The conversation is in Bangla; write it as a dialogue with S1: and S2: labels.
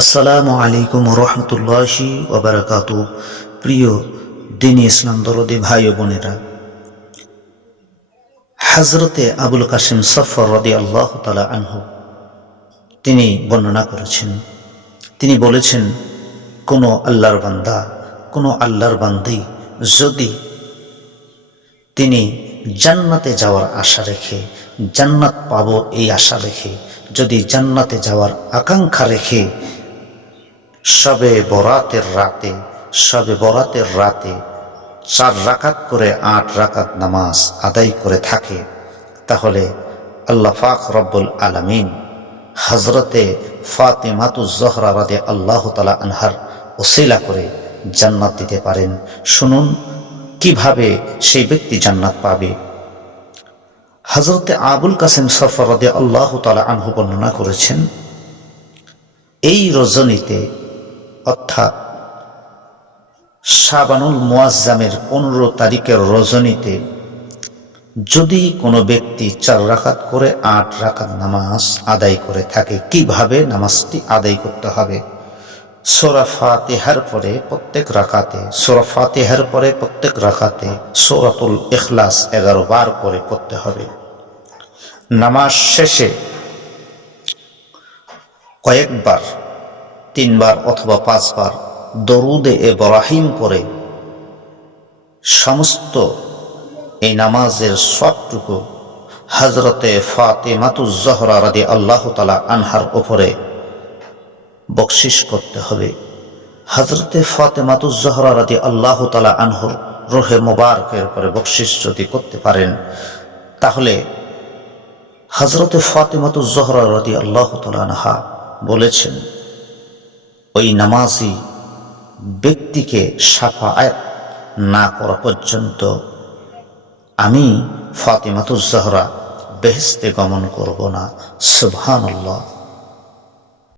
S1: আসসালামু আলাইকুম রহমতুল্লাহি ওবরাকাত প্রিয় দিনী ইসলাম দরদি ভাই বোনেরা হজরতে আবুল কাসিম সফর রদি আল্লাহ তালা আনহু, তিনি বর্ণনা করেছেন। তিনি বলেছেন, কোনো আল্লাহর বান্দা, কোনো আল্লাহর বান্দি যদি তিনি জান্নাতে যাওয়ার আশা রেখে, জান্নাত পাব এই আশা রেখে, যদি জান্নাতে যাওয়ার আকাঙ্ক্ষা রেখে সবে বরাতের রাতে, সবে বরাতের রাতে চার রাকাত করে আট রাকাত নামাজ আদায় করে থাকে। তাহলে আল্লাহ ফাক রব্বুল আলমিন হজরতে ফাতেমাতুজ জহরা রাদে আল্লাহ তালা আনহার ওসিলা করে জান্নাত দিতে পারেন। শুনুন, কীভাবে সেই ব্যক্তি জান্নাত পাবে? হজরতে আবুল কাসিম সফর রদে আল্লাহ তালা আনহু বর্ণনা করেছেন, এই রজনীতে অর্থাৎ শাবানুল মুয়াজ্জামের পনেরো তারিখের রজনীতে যদি কোনো ব্যক্তি চার রাকাত করে আট রাকাত নামাজ আদায় করে থাকে, কীভাবে নামাজটি আদায় করতে হবে? সোরা ফাতেহার পরে প্রত্যেক রাকাতে, সোরা ফাতেহার পরে প্রত্যেক রাকাতে সোরাতুল এখলাস এগারো বার করে পড়তে হবে। নামাজ শেষে কয়েকবার তিনবার অথবা পাঁচবার দরুদে এব্রাহিম পরে সমস্ত এই নামাজের সবটুকু হজরতে ফাতে মাতুজহরা রাদি আল্লাহ তালা আনহার ওপরে বকশিস করতে হবে। হজরতে ফাতে মাতুজহরা রাদি আল্লাহ তালা আনহুর রোহে মোবারকের উপরে বকশিস যদি করতে পারেন, তাহলে হজরতে ফাতেমাতুজহরা রাদি আল্লাহ তালা আনহা বলেছেন ওই নামাজি ব্যক্তিকে সাফা না করা পর্যন্ত আমি ফাতিমাতুজ্জাহরা বেহেস্তে গমন করব না। সুবহানাল্লাহ।